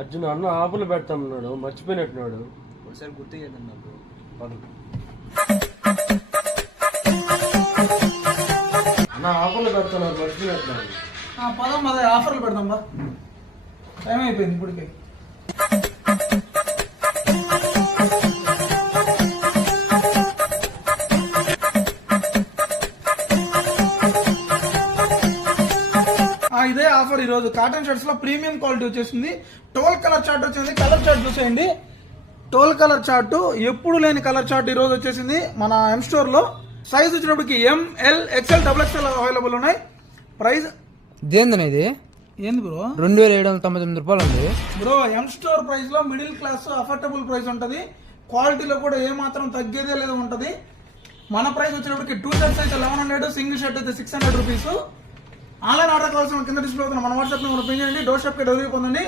అర్జున్ అన్న ఆపులు పెడతామన్నాడు, మర్చిపోయినట్టున్నాడు. ఒకసారి గుర్తు చేయండి నాకు. అన్న ఆపులు పెడతాను, మర్చిపోయినట్టున్నాడు. పదం అదే ఆఫర్లు పెడదాం బా, టైం అయిపోయింది ఇప్పటికే. ఇదే ఆఫర్ ఈరోజు కాటన్ షర్ట్స్ లో ప్రీమియం క్వాలిటీ వచ్చేసింది. 12 కలర్ చార్ట్ వచ్చింది. కలర్ చార్ట్ చూసేయండి. 12 కలర్ చార్ట్, ఎప్పుడు లేని కలర్ చార్ట్ ఈ రోజు వచ్చేసింది మన ఎం స్టోర్ లో. సైజ్ వచ్చినప్పటికి ML XL XXL అవైలబుల్ ఉన్నాయి. ప్రైస్ దేందన ఇది? ఏంది బ్రో? 2799 రూపాయలు ఉంది బ్రో. ఎం స్టోర్ ప్రైస్ లో మిడిల్ క్లాస్ అఫోర్డబుల్ ప్రైస్ ఉంటది. క్వాలిటీలో కూడా ఏ మాత్రం తగ్గేదే లేదు ఉంటది. మన ప్రైస్ వచ్చినప్పటికి 2 షర్ట్స్ అయితే 1100, సింగిల్ షర్ట్ అయితే 600 రూపీస్. ఆన్లైన్ ఆర్డర్ కావాల్సిన కింద డిస్ప్లే అవుతున్న మన వాట్సాప్ నెంబర్ పిన్ చేయండి. డోర్ స్టెప్ కి డెలివరీ పొందండి.